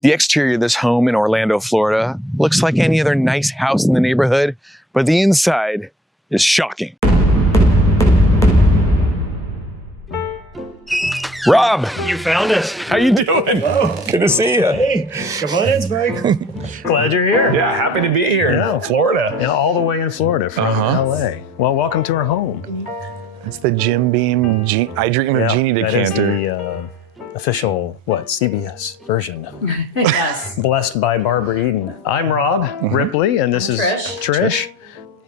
The exterior of this home in Orlando, Florida looks like any other nice house in the neighborhood, but the inside is shocking. Rob! You found us. How you doing? Hello. Good to see you. Hey, come on in, Spike. Glad you're here. Yeah, happy to be here in Florida. Yeah, all the way in Florida from LA. Well, welcome to our home. That's the Jim Beam I Dream of Genie decanter. That is the official, CBS version. Yes. Blessed by Barbara Eden. I'm Rob Ripley, and this is Trish.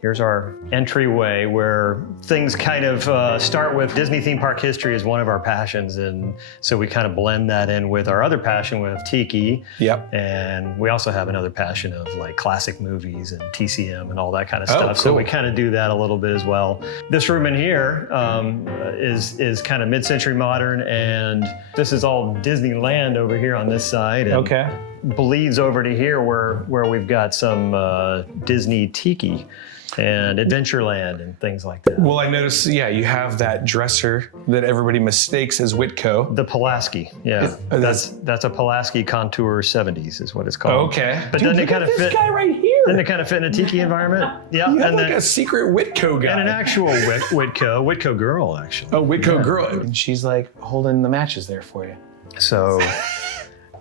Here's our entryway where things kind of start with Disney theme park history is one of our passions. And so we kind of blend that in with our other passion with Tiki. Yep. And we also have another passion of like classic movies and TCM and all that kind of stuff. Cool. So we kind of do that a little bit as well. This room in here is kind of mid-century modern, and this is all Disneyland over here on this side. And bleeds over to here where we've got some Disney Tiki and Adventureland and things like that. Well, I noticed, you have that dresser that everybody mistakes as Whitco. The Pulaski, that's a Pulaski Contour 70s is what it's called. Okay. But then they kind of fit. This guy right here. Then they kind of fit in a Tiki environment. Yeah. You have like a secret Whitco guy. And an actual Whitco girl, actually. Oh, Whitco girl. And she's like holding the matches there for you. So.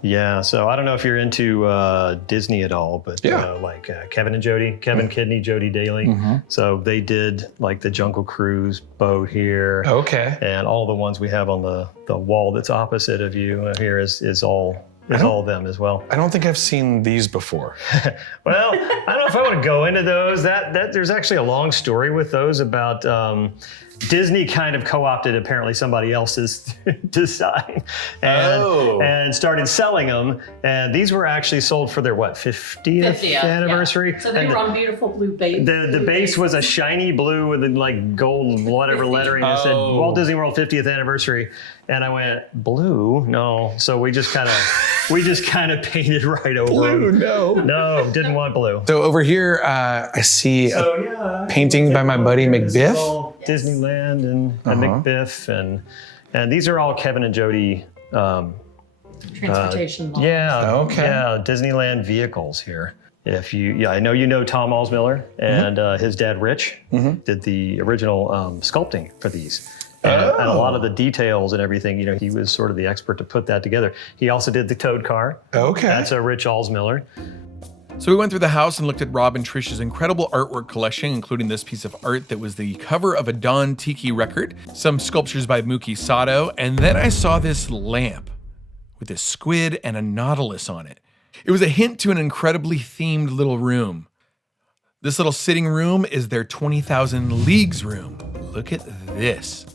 Yeah, so I don't know if you're into Disney at all, but like Kevin and Jody, Kevin Kidney, Jody Daly. So they did like the Jungle Cruise boat here. Okay. And all the ones we have on the wall that's opposite of you here is all them as well. I don't think I've seen these before. Well, I don't know if I want to go into those. That there's actually a long story with those about Disney kind of co-opted apparently somebody else's design and started selling them. And these were actually sold for their 50th anniversary. Yeah. So they were on beautiful blue base. The base was a shiny blue with like gold whatever lettering that said Walt Disney World 50th anniversary. And I went, blue? No. So we just kind of painted right over blue, them. No, didn't want blue. So over here, I see a painting by my buddy McBiff. Disneyland and McBiff, and these are all Kevin and Jody. Transportation models. Disneyland vehicles here. I know you know Tom Alsmiller and his dad Rich did the original sculpting for these. And a lot of the details and everything, he was sort of the expert to put that together. He also did the Toad car. Okay. That's a Rich Alsmiller. So we went through the house and looked at Rob and Trish's incredible artwork collection, including this piece of art that was the cover of a Don Tiki record, some sculptures by Mookie Sato, and then I saw this lamp with a squid and a nautilus on it. It was a hint to an incredibly themed little room. This little sitting room is their 20,000 Leagues room. Look at this.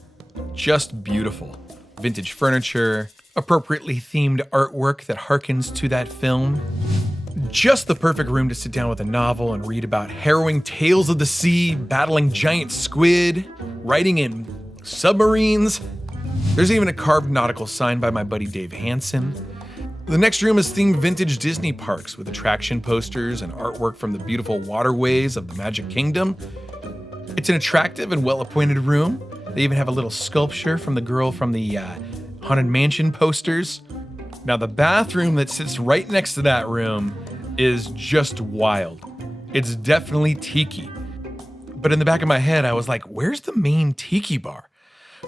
Just beautiful. Vintage furniture, appropriately themed artwork that harkens to that film. Just the perfect room to sit down with a novel and read about harrowing tales of the sea, battling giant squid, riding in submarines. There's even a carved nautical sign by my buddy Dave Hansen. The next room is themed vintage Disney parks with attraction posters and artwork from the beautiful waterways of the Magic Kingdom. It's an attractive and well-appointed room. They even have a little sculpture from the girl from the Haunted Mansion posters. Now the bathroom that sits right next to that room is just wild. It's definitely Tiki. But in the back of my head, I was like, where's the main Tiki bar?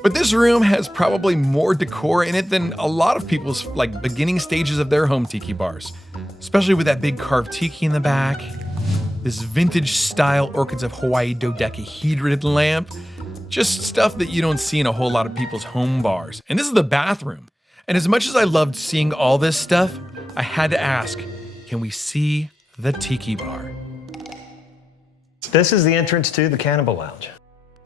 But this room has probably more decor in it than a lot of people's beginning stages of their home Tiki bars. Especially with that big carved Tiki in the back, this vintage style Orchids of Hawaii dodecahedron lamp, just stuff that you don't see in a whole lot of people's home bars. And this is the bathroom. And as much as I loved seeing all this stuff, I had to ask, can we see the Tiki bar? This is the entrance to the Cannibal Lounge.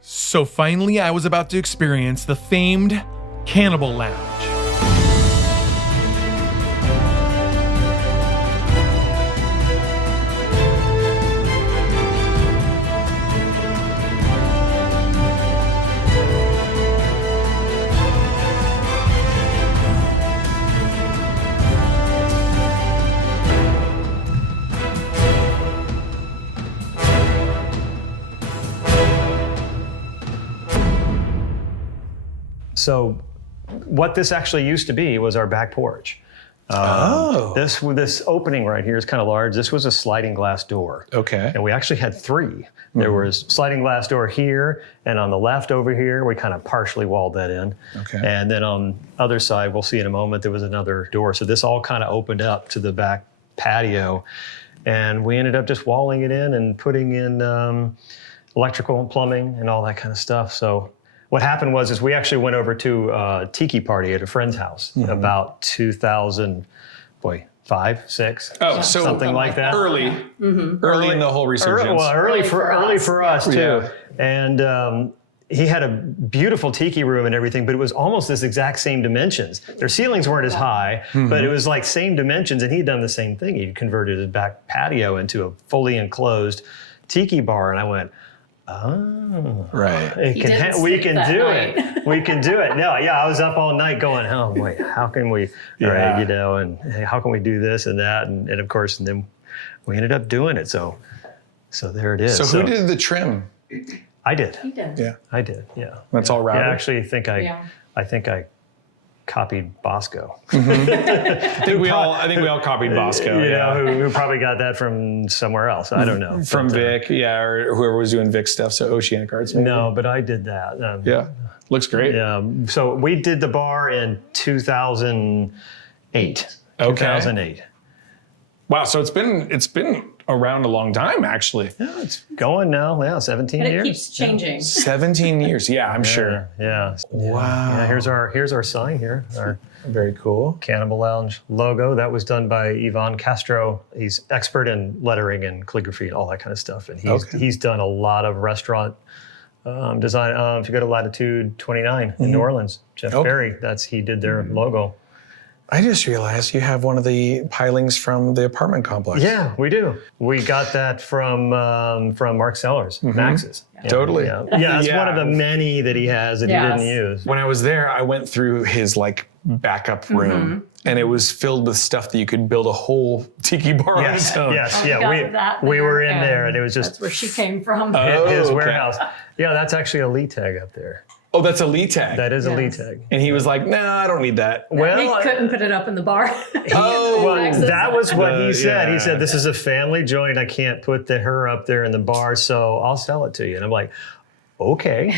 So finally, I was about to experience the famed Cannibal Lounge. So what this actually used to be was our back porch. This opening right here is kind of large. This was a sliding glass door. Okay. And we actually had 3. There was sliding glass door here, and on the left over here, we kind of partially walled that in. Okay. And then on the other side, we'll see in a moment, there was another door. So this all kind of opened up to the back patio. And we ended up just walling it in and putting in electrical and plumbing and all that kind of stuff. So what happened was we actually went over to a Tiki party at a friend's house about 2005, 6. Oh, so something like that. Early in the whole resurgence. Early for us too. Yeah. And he had a beautiful tiki room and everything, but it was almost this exact same dimensions. Their ceilings weren't as high, but it was like same dimensions, and he'd done the same thing. He'd converted his back patio into a fully enclosed tiki bar, and I went, oh, Right. we can do it. We can do it. No, yeah, I was up all night going, oh, wait, how can we, all right, you know, and hey, how can we do this and that? And of course, and then we ended up doing it. So there it is. So who did the trim? I did. He did. Yeah. I did, yeah. That's all routed? Yeah, actually, I think I copied Bosco. I think we all copied Bosco. You know, who probably got that from somewhere else. I don't know. From Vic, or whoever was doing Vic stuff. So Oceanic Arts. Maybe. No, but I did that. Yeah. Looks great. Yeah. So we did the bar in 2008. Okay. 2008. Wow. So it's been around a long time, actually. Yeah, it's going now. Yeah, 17 But years. it keeps changing. 17 years. Yeah, I'm sure. Yeah. Wow. Yeah, here's our sign here. Our Very cool. Cannibal Lounge logo. That was done by Ivan Castro. He's expert in lettering and calligraphy and all that kind of stuff. And he's done a lot of restaurant design. If you go to Latitude 29 in New Orleans, Jeff Berry, he did their logo. I just realized you have one of the pilings from the apartment complex. Yeah, we do. We got that from Mark Sellers, Max's. Yeah. Totally. Yeah, it's one of the many that he has that he didn't use. When I was there, I went through his backup room, and it was filled with stuff that you could build a whole tiki bar on its own. Yes, we were in there, and it was just that's where she came from. His warehouse. Yeah, that's actually a Lee tag up there. Oh, that's a Lee tag. That is a Lee tag. And he was like, "No, I don't need that." Well, he couldn't put it up in the bar. That was what he said. He said, "This is a family joint. I can't put her up there in the bar, so I'll sell it to you." And I'm like, "Okay."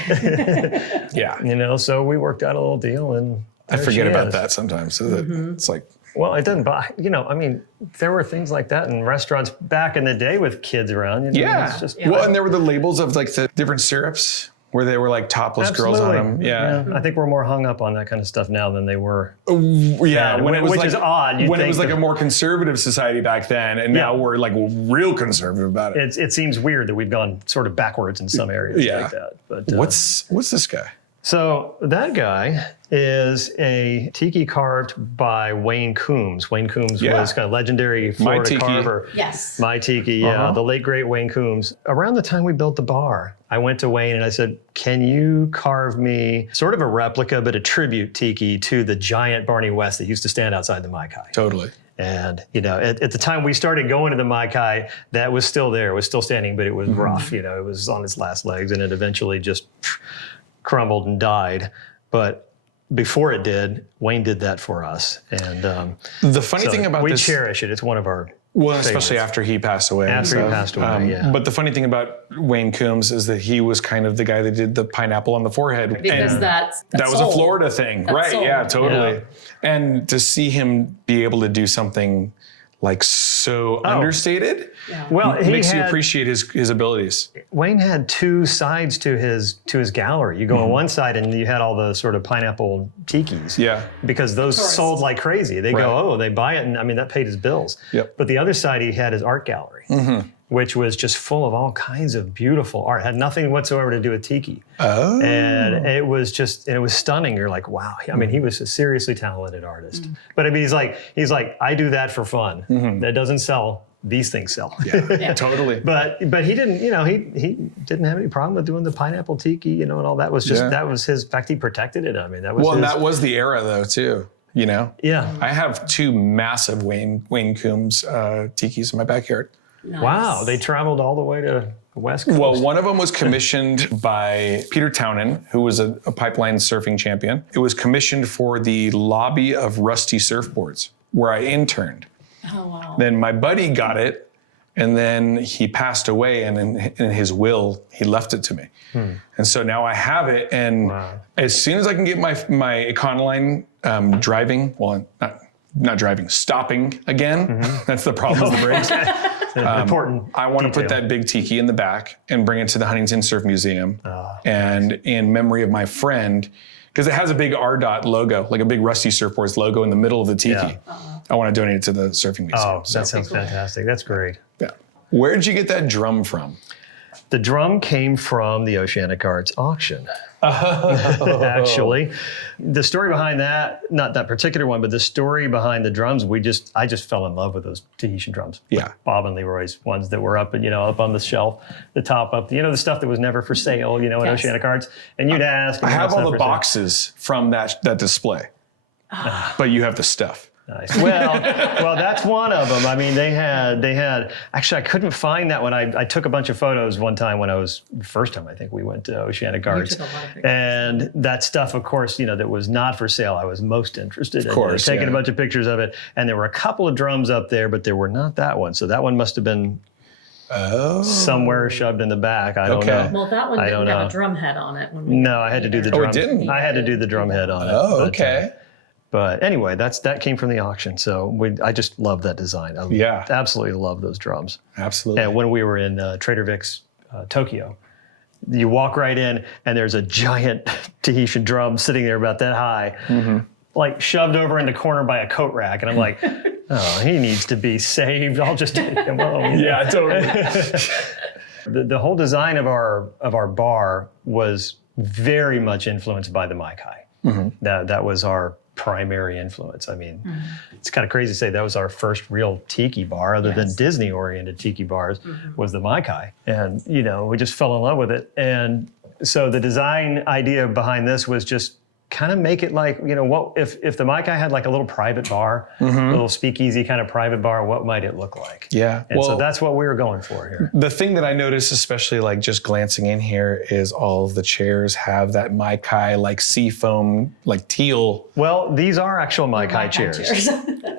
Yeah. You know, so we worked out a little deal, and I forget about that sometimes. So it's like, well, it doesn't buy. You know, I mean, there were things like that in restaurants back in the day with kids around. You know, yeah. It's just, well, and there were the labels of like the different syrups where they were like topless girls on them. Yeah. I think we're more hung up on that kind of stuff now than they were. Yeah. Which is odd. When it was like a more conservative society back then, and now we're like real conservative about it. It seems weird that we've gone sort of backwards in some areas like that. But what's this guy? So that guy is a tiki carved by Wayne Coombs. Wayne Coombs was kind of legendary Florida carver. Yes. Mai Tiki, the late great Wayne Coombs. Around the time we built the bar, I went to Wayne and I said, "Can you carve me sort of a replica, but a tribute tiki to the giant Barney West that used to stand outside the Mai Kai?" Totally. And, you know, at the time we started going to the Mai Kai, that was still there. It was still standing, but it was rough. You know, it was on its last legs, and it eventually just crumbled and died. But before it did, Wayne did that for us. And the funny thing about we this, cherish it. It's one of our especially after he passed away. After he passed away, But the funny thing about Wayne Coombs is that he was kind of the guy that did the pineapple on the forehead. Because that was a Florida thing. Right, sold. yeah, totally. Yeah. And to see him be able to do something like so understated, well, makes you appreciate his abilities. Wayne had two sides to his gallery. You go on one side and you had all the sort of pineapple tikis. Yeah. Because those sold like crazy. They go, they buy it, and I mean that paid his bills. Yep. But the other side, he had his art gallery, which was just full of all kinds of beautiful art. It had nothing whatsoever to do with tiki. Oh. And it was stunning. You're like, wow. I mean, he was a seriously talented artist. But I mean, he's like, I do that for fun. That doesn't sell. These things sell. Yeah, totally. But he didn't, you know, he didn't have any problem with doing the pineapple tiki, you know, and all that was just, that was his, in fact, he protected it. I mean, that was and that was the era though, too, you know? Yeah. I have two massive Wayne Coombs tikis in my backyard. Nice. Wow, they traveled all the way to the West Coast. Well, one of them was commissioned by Peter Townend, who was a pipeline surfing champion. It was commissioned for the lobby of Rusty Surfboards. where I interned. Oh, wow. Then my buddy got it, and then he passed away, and in his will, he left it to me. And so now I have it, and as soon as I can get my Econoline driving, well, not driving, stopping again, that's the problem, is the brakes. Important. I want to put that big tiki in the back and bring it to the Huntington Surf Museum. And in memory of my friend, because it has a big RDOT logo, like a big Rusty Surfboards logo in the middle of the tiki. Yeah. I want to donate it to the surfing museum. Oh, that sounds fantastic. That's great. Yeah. Where did you get that drum from? The drum came from the Oceanic Arts auction. Actually, the story behind that, not that particular one, but the story behind the drums, I just fell in love with those Tahitian drums. Yeah. Bob and Leroy's ones that were up, up on the shelf, the top up, the stuff that was never for sale, in Oceanic Arts. And you'd ask. I have all the boxes from that display, but you have the stuff. Nice. Well, that's one of them. I mean, they had, actually, I couldn't find that one. I took a bunch of photos one time when first time I think we went to Oceanic Arts. You took a lot of pictures. And that stuff, of course, that was not for sale, I was most interested in. Of course, taking a bunch of pictures of it. And there were a couple of drums up there, but there were not that one. So that one must have been somewhere shoved in the back. I don't know. Well, that one didn't have a drum head on it. No, I had to do the drum. Oh, it didn't? I had to do the drum head on it. Oh, okay. But anyway, that came from the auction. So I just love that design. I absolutely love those drums. Absolutely. And when we were in Trader Vic's Tokyo, you walk right in and there's a giant Tahitian drum sitting there about that high, like shoved over in the corner by a coat rack. And I'm like, oh, he needs to be saved. I'll just take him home. Yeah, totally. The whole design of our bar was very much influenced by the Mai Kai. That was our primary influence. I mean, it's kind of crazy to say that was our first real tiki bar, other than Disney-oriented tiki bars, was the Mai Kai. And, we just fell in love with it. And so the design idea behind this was just kind of make it like, what if the Mai Kai had like a little private bar, a little speakeasy kind of private bar, what might it look like? Yeah. And so that's what we were going for here. The thing that I noticed, especially like just glancing in here, is all of the chairs have that Mai Kai like sea foam, like teal. Well, these are actual Mai Kai chairs.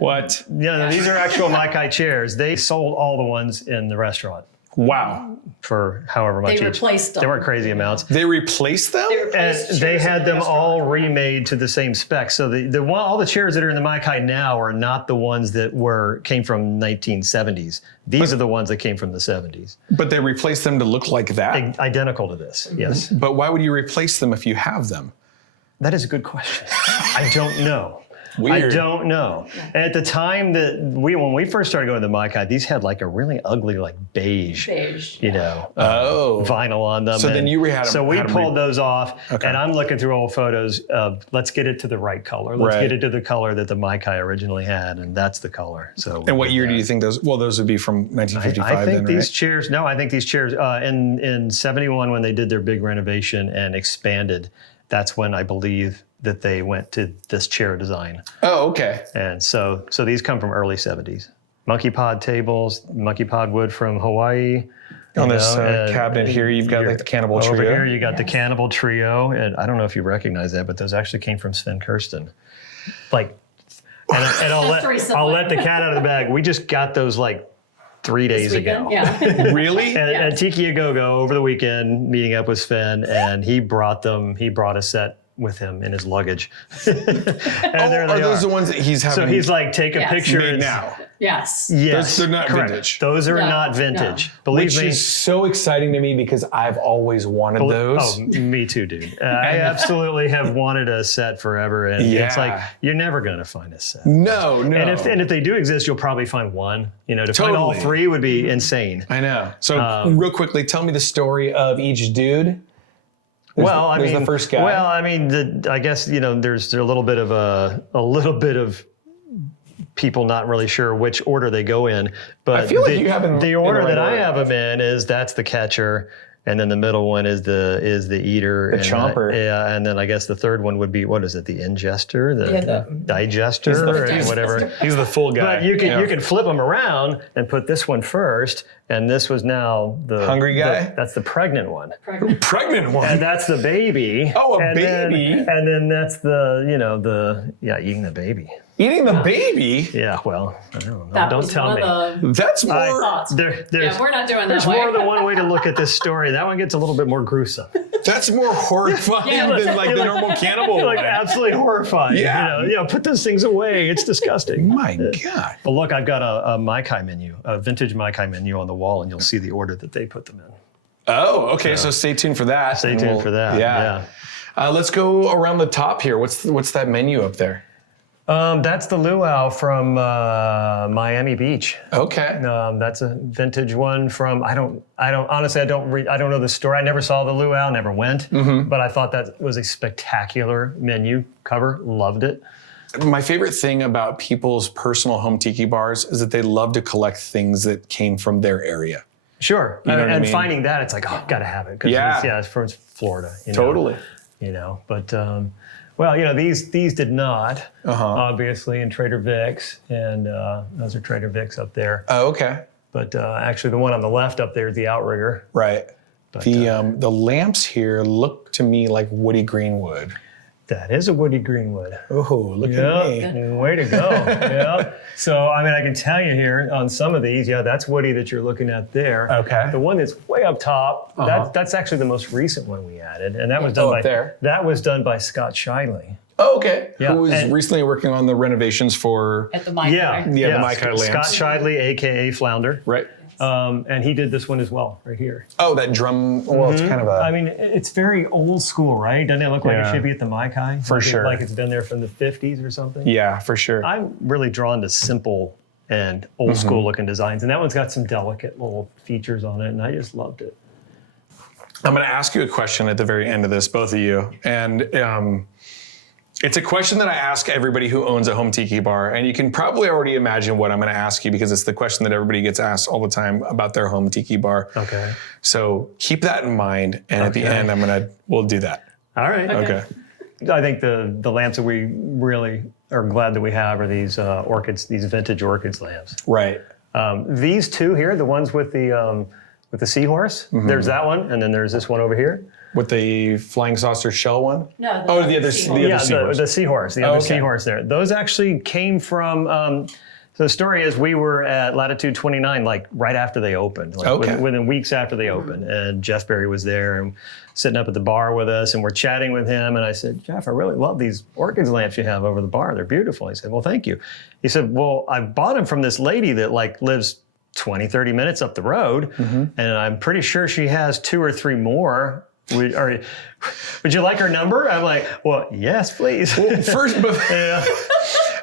What? Yeah, no, these are actual Mai Kai chairs. They sold all the ones in the restaurant. Wow. For however much They each. replaced them. They weren't crazy amounts. They replaced them? And they had them all remade to the same spec. So all the chairs that are in the Mai Kai now are not the ones that came from 1970s. These are the ones that came from the 70s. But they replaced them to look like that? Identical to this, yes. But why would you replace them if you have them? That is a good question. I don't know. Weird. I don't know. At the time when we first started going to the Mai Kai, these had like a really ugly, like beige, vinyl on them. So then you had them. So we pulled those off, and I'm looking through old photos of let's get it to the right color. Let's get it to the color that the Mai Kai originally had, and that's the color. So. And what year do you think those? Well, those would be from 1955. I think then, these chairs. No, I think these chairs in '71 when they did their big renovation and expanded. That's when I believe that they went to this chair design. Oh, okay. And so these come from early 70s. Monkey pod tables, monkey pod wood from Hawaii. On this cabinet here, you've got like the Cannibal Trio. Over here, you got the Cannibal Trio. And I don't know if you recognize that, but those actually came from Sven Kirsten. And I'll let the cat out of the bag. We just got those like 3 days ago. Yeah. Really? At Tiki A Go over the weekend, meeting up with Sven, and he brought a set with him in his luggage. And are those the ones that he's having? So he's like, take a picture. Made now. Yes. Yes. They're not correct. vintage. Those are not vintage. No. Believe Which me. is so exciting to me because I've always wanted those. Oh, me too, dude. I absolutely have wanted a set forever. And it's like, you're never going to find a set. No. And if they do exist, you'll probably find one. To find all three would be insane. I know. So real quickly, tell me the story of each dude. There's the first guy. Well, I mean, I guess there's a little bit of people not really sure which order they go in. But I feel like you have them the in order the right that I order. have them in is that's the catcher, and then the middle one is the eater, The chomper. And then I guess the third one would be what is it? The ingester, the digester, or whatever. He's the full guy. But you can flip them around and put this one first, and this was now the hungry guy. That's the pregnant one. Pregnant one. And that's the baby. Oh, a and baby. and then that's the eating the baby. Eating the baby? Yeah, well, I don't know. That Don't was tell one me. of the That's more. thoughts. There's We're not doing there's that way. more than one way to look at this story. That one gets a little bit more gruesome. That's more horrifying than like the normal cannibal Like one. absolutely horrifying. Yeah. Put those things away. It's disgusting. My God. But look, I've got a Mai Kai menu, a vintage Mai Kai menu on the wall, and you'll see the order that they put them in. Oh, okay. So stay tuned for that. Stay tuned for that. Yeah. Let's go around the top here. What's that menu up there? That's the luau from Miami Beach. Okay. That's a vintage one from I don't honestly I don't know the story. I never saw the luau, never went, but I thought that was a spectacular menu cover. Loved it. My favorite thing about people's personal home tiki bars is that they love to collect things that came from their area. Sure. You know what I mean? Finding that, it's like, oh, gotta have it. It's from Florida. Totally. But these did not, obviously, in Trader Vic's, and those are Trader Vic's up there. Oh, okay. But actually, the one on the left up there is the Outrigger. Right. But, The lamps here look to me like woody greenwood. That is a woody greenwood. Oh, look at me. Way to go. Yeah. So, I can tell you here on some of these, that's woody that you're looking at there. Okay. The one that's way up top, that's actually the most recent one we added, and that was done that was done by Scott Shiley. Oh, okay. Yeah. Who was recently working on the renovations for At the Mai Kai. the Mai Kai lamps. Scott Shiley, aka Flounder. Right. And he did this one as well, right here. Oh, that drum. Well, it's kind of a. It's very old school, right? Doesn't it look like it should be at the Mai Kai? For sure. Like it's been there from the 50s or something? Yeah, for sure. I'm really drawn to simple and old school looking designs. And that one's got some delicate little features on it, and I just loved it. I'm going to ask you a question at the very end of this, both of you. And it's a question that I ask everybody who owns a home tiki bar. And you can probably already imagine what I'm going to ask you because it's the question that everybody gets asked all the time about their home tiki bar. Okay. So keep that in mind. And at the end, we'll do that. All right. Okay. I think the lamps that we really are glad that we have are these orchids, these vintage orchids lamps. Right. These two here, the ones with the seahorse, there's that one, and then there's this one over here. With the flying saucer shell one? No. The other seahorse. The seahorse, seahorse there. Those actually came from, so the story is we were at Latitude 29, like right after they opened, within weeks after they opened. And Jeff Berry was there and sitting up at the bar with us, and we're chatting with him. And I said, Jeff, I really love these orchids lamps you have over the bar. They're beautiful. He said, well, thank you. He said, well, I bought them from this lady that lives 20, 30 minutes up the road. And I'm pretty sure she has 2 or 3 more. Would you like her number? I'm like, well, yes, please. Well, first,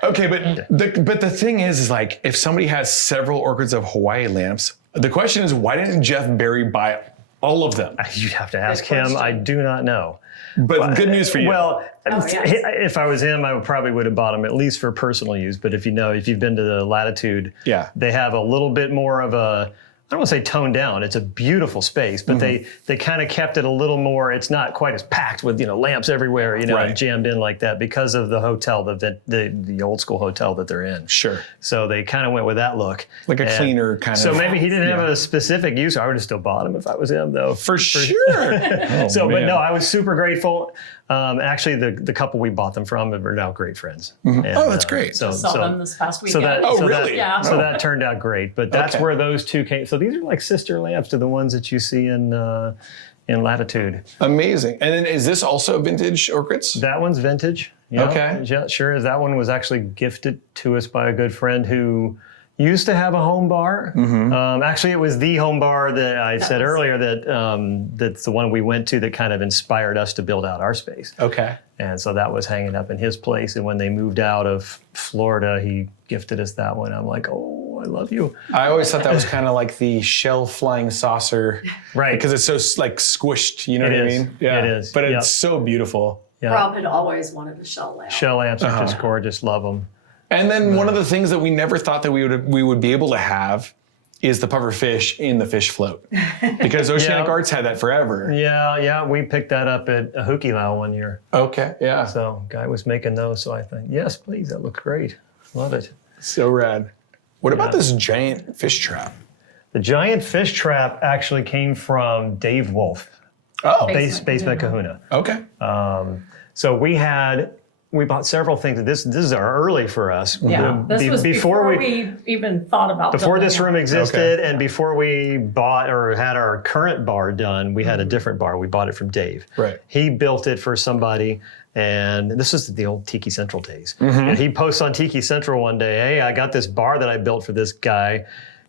okay, but the thing is like, if somebody has several orchids of Hawaii lamps, the question is, why didn't Jeff Berry buy all of them? You'd have to ask him. I do not know. But good news for you. Well, if I was him, I probably would have bought them at least for personal use. But if you've been to the Latitude, they have a little bit more of a, I don't want to say toned down. It's a beautiful space, but they kind of kept it a little more. It's not quite as packed with lamps everywhere, jammed in like that because of the hotel, the old school hotel that they're in. Sure. So they kind of went with that look, like a cleaner kind of. So maybe he didn't have a specific use. I would have still bought him if I was him, though. For sure. But no, I was super grateful. Actually, the couple we bought them from are now great friends. And, that's great. So them this past weekend. Really? So that turned out great. But that's where those two came. So these are like sister lamps to the ones that you see in Latitude. Amazing. And then is this also vintage orchids? That one's vintage. Yeah, okay. Yeah, sure is. That one was actually gifted to us by a good friend who used to have a home bar. Actually, it was the home bar that I said earlier that's the one we went to that kind of inspired us to build out our space. Okay. And so that was hanging up in his place. And when they moved out of Florida, he gifted us that one. I'm like, oh, I love you. I always thought that was kind of like the shell flying saucer. Right. Because it's so like squished, you know what I mean? Yeah. It is. But it's so beautiful. Yeah. Rob had always wanted a shell lamp. Shell lamps are just gorgeous. Love them. And then one of the things that we never thought that we would be able to have is the puffer fish in the fish float. Because Oceanic Arts had that forever. Yeah, we picked that up at a Hukilau one year. Okay, yeah. So guy was making those, so I think, yes, please, that looks great. Love it. So rad. What about this giant fish trap? The giant fish trap actually came from Dave Wolf. Oh. Basement Kahuna. Okay. So we had we bought several things. This is early for us. Yeah, this was before we even thought about before building this it. room existed, and before we bought or had our current bar done, we had a different bar. We bought it from Dave. Right. He built it for somebody, and this is the old Tiki Central days. And he posts on Tiki Central one day, "Hey, I got this bar that I built for this guy.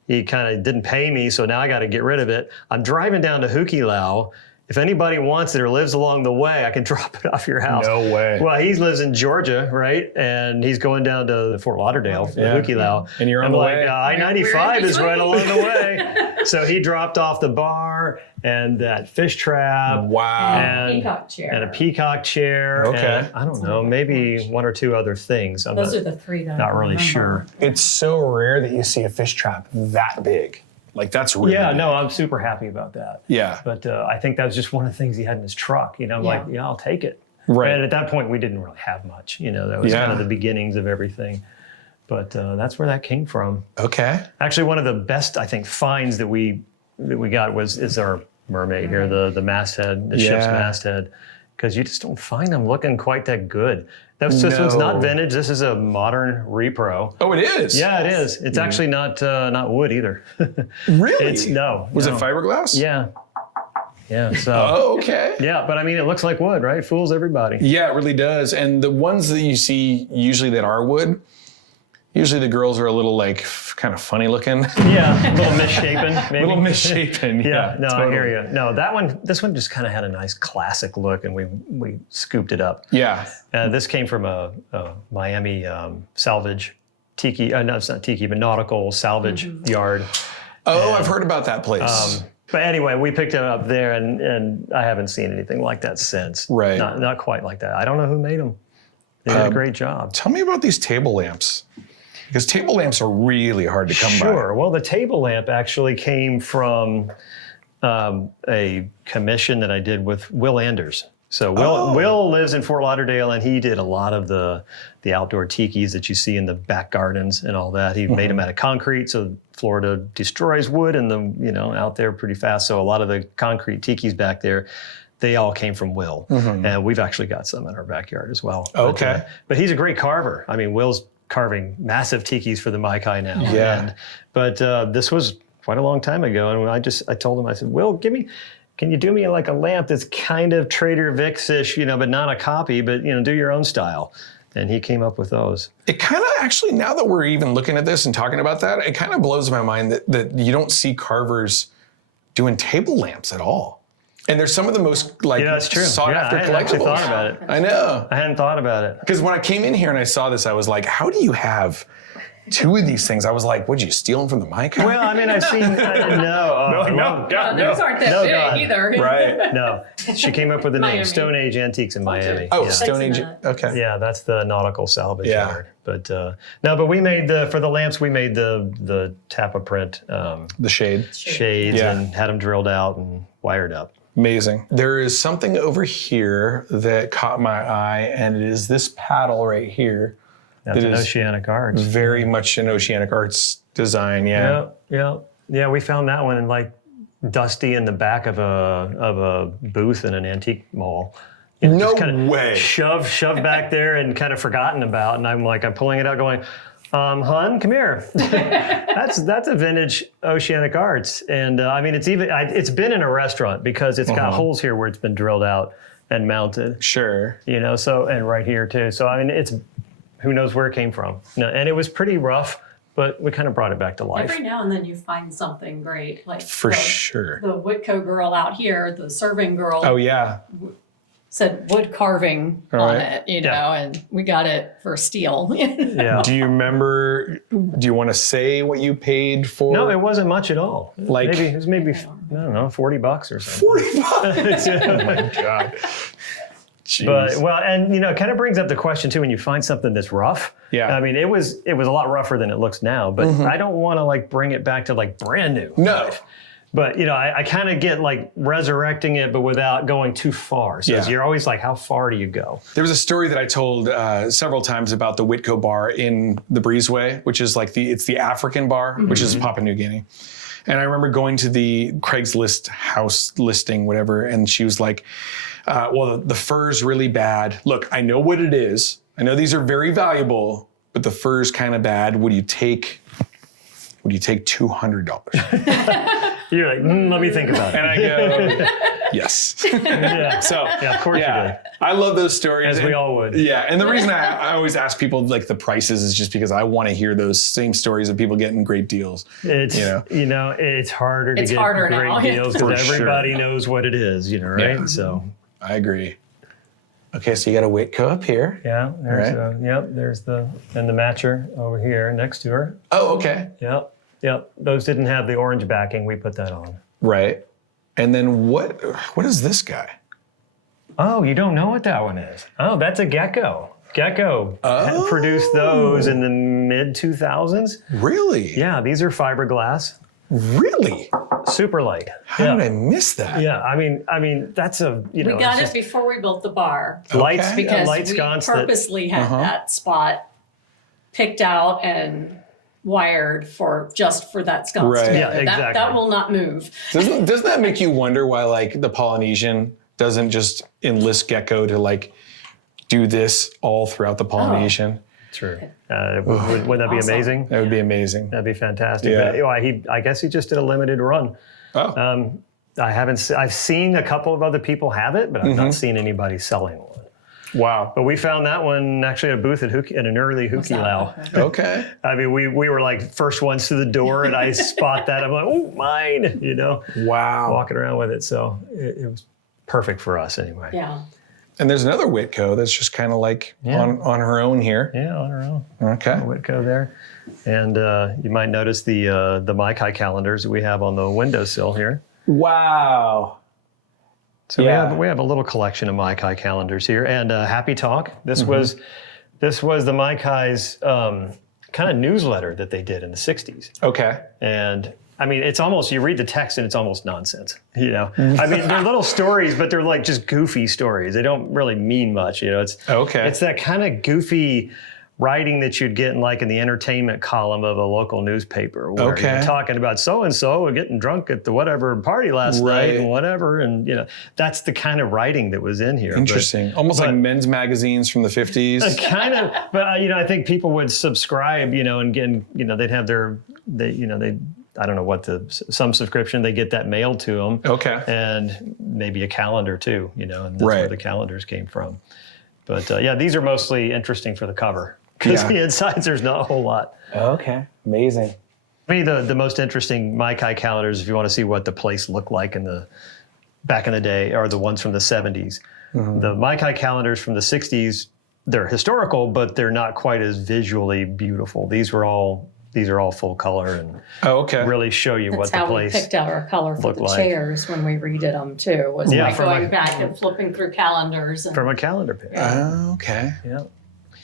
He kind of didn't pay me, so now I got to get rid of it. I'm driving down to Hukilau. If anybody wants it or lives along the way, I can drop it off your house." No way. Well, he lives in Georgia, right? And he's going down to Fort Lauderdale, Hukilau. And you're on I'm the like, way. I-95 is right between. along the way. So he dropped off the bar and that fish trap. Wow. And, Peacock chair. and a peacock chair. Okay. And I don't know, maybe one or two other things. I'm Those not, are the three that I not really remember. sure. It's so rare that you see a fish trap that big. Like that's really Yeah, big. no, I'm super happy about that. Yeah. But I think that was just one of the things he had in his truck. You know, like, Yeah. I'll take it. Right. And at that point, we didn't really have much. You know, that was kind of the beginnings of everything. But that's where that came from. Okay. Actually, one of the best, I think, finds that we got is our mermaid here, the masthead, the ship's masthead, because you just don't find them looking quite that good. This one's not vintage. This is a modern repro. Oh, it is? Yeah, it is. It's actually not wood either. Really? It's no. Was it fiberglass? Yeah. Yeah. So. Oh, okay. Yeah, but I mean, it looks like wood, right? Fools everybody. Yeah, it really does. And the ones that you see usually that are wood, usually the girls are a little like kind of funny looking. Yeah, a little misshapen, maybe. A little misshapen. Yeah, no, totally. I hear you. No, this one just kind of had a nice classic look, and we scooped it up. Yeah. This came from a Miami salvage tiki. No, it's not tiki, but nautical salvage yard. Oh, I've heard about that place. But anyway, we picked it up there, and I haven't seen anything like that since. Right. Not quite like that. I don't know who made them. They did a great job. Tell me about these table lamps. Because table lamps are really hard to come by. Sure. Well, the table lamp actually came from a commission that I did with Will Anders. So Will lives in Fort Lauderdale, and he did a lot of the outdoor tikis that you see in the back gardens and all that. He made them out of concrete, so Florida destroys wood and out there pretty fast. So a lot of the concrete tikis back there, they all came from Will, and we've actually got some in our backyard as well. Okay. But he's a great carver. I mean, Will's carving massive tikis for the Mai Kai now. Yeah. But this was quite a long time ago, and I told him, I said, Will, can you do me like a lamp that's kind of Trader Vic's-ish, but not a copy, but do your own style. And he came up with those. It kind of actually, now that we're even looking at this and talking about that, it kind of blows my mind that you don't see carvers doing table lamps at all. And they're some of the most that's true. sought after I hadn't actually collectibles. thought about it. I know. I hadn't thought about it. Because when I came in here and I saw this, I was like, how do you have two of these things? I was like, would you steal them from the Mai Kai? Well, I mean, I've seen, no. No, those aren't that No, big God. either. Right. No, she came up with the name Miami. Stone Age Antiques in Miami. Oh, yeah. Stone Age. Thanks Okay. Yeah, that's the nautical salvage Yeah. yard. But but we made for the lamps, we made the Tapa print The shade. shades Yeah. and had them drilled out and wired up. Amazing. There is something over here that caught my eye, and it is this paddle right here. That's It an is Oceanic Arts. very much an Oceanic Arts design. Yeah. Yeah. We found that one dusty in the back of a booth in an antique mall. No just kinda way. Shoved back there and kind of forgotten about. And I'm pulling it out, going, "Hun, come here." That's a vintage Oceanic Arts, and I mean it's been in a restaurant because it's got holes here where it's been drilled out and mounted. Sure. So and right here too. So I mean it's who knows where it came from. No, and it was pretty rough, but we kind of brought it back to life. Every now and then you find something great. Like For sure. The Whitco girl out here, the serving girl, Oh, yeah. said wood carving All on right. it, Yeah. and we got it for steel. Yeah. Do you remember, do you want to say what you paid for? No, it wasn't much at all. It was maybe I don't know, $40 or something. $40. Oh, my God. Jeez. But and it kind of brings up the question too, when you find something that's rough. Yeah. I mean, it was a lot rougher than it looks now, but I don't want to bring it back to brand new. No. But I kind of get resurrecting it, but without going too far. So Yeah. you're always how far do you go? There was a story that I told several times about the Whitco bar in the Breezeway, which is it's the African bar, which is Papua New Guinea. And I remember going to the Craigslist house listing, whatever, and she was like, well, the fur's really bad. Look, I know what it is. I know these are very valuable, but the fur is kind of bad. Would you take $200? You're like, let me think about it. And I go, yes. Yeah. So Yeah, of course you did. I love those stories. As we all would. Yeah, and the reason I always ask people like the prices is just because I want to hear those same stories of people getting great deals. It's it's harder to get harder great now. deals For because everybody knows what it is, right? Yeah. So I agree. Okay, so you got a Whitco up here. yeah, there's the matcher over here next to her. Oh, okay. Yep. Those didn't have the orange backing. We put that on. Right. And then what is this guy? Oh, you don't know what that one is? Oh, that's a gecko. Gecko Oh. produced those in the mid 2000s. Really? Yeah, these are fiberglass, Really? super light. How did I miss that? Yeah, I mean, that's a We got it before we built the bar. lights Okay. Because light we sconce purposely had that spot picked out and wired for that sconce Right. together. Yeah, exactly. That will not move. Doesn't that make you wonder why like the Polynesian doesn't just enlist gecko to like do this all throughout the Polynesian? True. Wouldn't that be Awesome. amazing? That would be amazing. That'd be fantastic. Yeah. But, I guess he just did a limited run. Oh. I've seen a couple of other people have it, but I've not seen anybody selling one. Wow. But we found that one actually at a booth at an early Hookie Lau. Okay. I mean, we were like first ones to the door, and I spot that. I'm like, oh, mine, Wow. walking around with it. So it was perfect for us anyway. Yeah. And there's another Whitco that's just kind of like on her own here. Yeah, on our own. Okay. Whitco there. And you might notice the Mai Kai calendars that we have on the windowsill here. Wow. So we have a little collection of Mai Kai calendars here, and Happy Talk. This was the Mai Kai's kind of newsletter that they did in the '60s. Okay. And I mean, it's almost, you read the text and it's almost nonsense. I mean, they're little stories, but they're like just goofy stories. They don't really mean much. It's that kind of goofy writing that you'd get in the entertainment column of a local newspaper, where you're talking about so and so getting drunk at the whatever party last night and whatever, and that's the kind of writing that was in here. Interesting. Almost like men's magazines from the 50s. Kind of, but I think people would subscribe, and again, they'd have I don't know what some subscription, they get that mailed to them. Okay. And maybe a calendar too, and that's where the calendars came from. But these are mostly interesting for the cover. Because the insides, there's not a whole lot. Okay. Amazing. To me, the most interesting Mai Kai calendars, if you want to see what the place looked like back in the day, are the ones from the 70s. Mm-hmm. The Mai Kai calendars from the 60s, they're historical, but they're not quite as visually beautiful. These are all full color and really show you what the place That's how we picked out our color for the chairs when we redid them too, was by going back and flipping through calendars. From a calendar page. Okay. Yeah.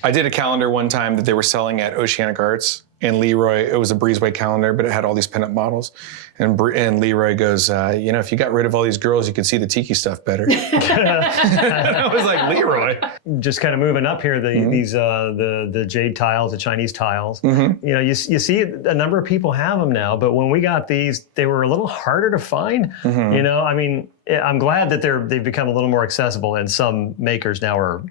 I did a calendar one time that they were selling at Oceanic Arts, and Leroy, it was a Breezeway calendar, but it had all these pinup models. And Leroy goes, if you got rid of all these girls, you could see the Tiki stuff better. And I was like, Leroy. Just kind of moving up here, the jade tiles, the Chinese tiles. Mm-hmm. You see a number of people have them now, but when we got these, they were a little harder to find. Mm-hmm. I mean, I'm glad that they've become a little more accessible, and some makers now are